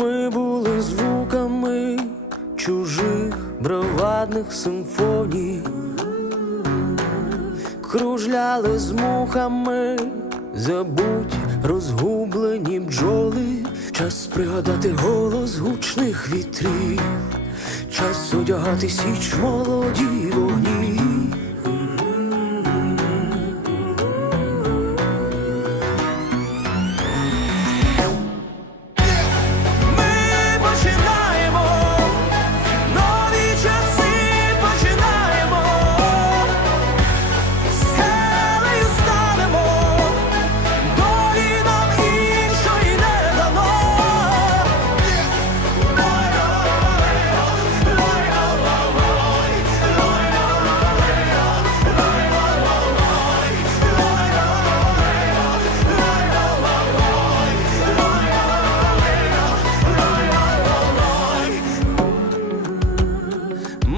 Ми були звуками чужих бравадних симфоній, кружляли з мухами, забудь розгублені бджоли, час пригадати голос гучних вітрів, час одягати січ молоді вогні.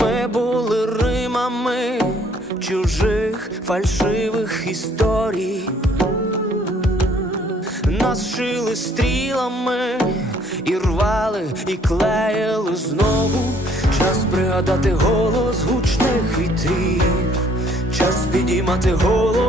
Ми були римами чужих фальшивих історій. Нас шили стрілами і рвали, і клеїли знову. Час пригадати голос гучних вітрів, час підіймати гори.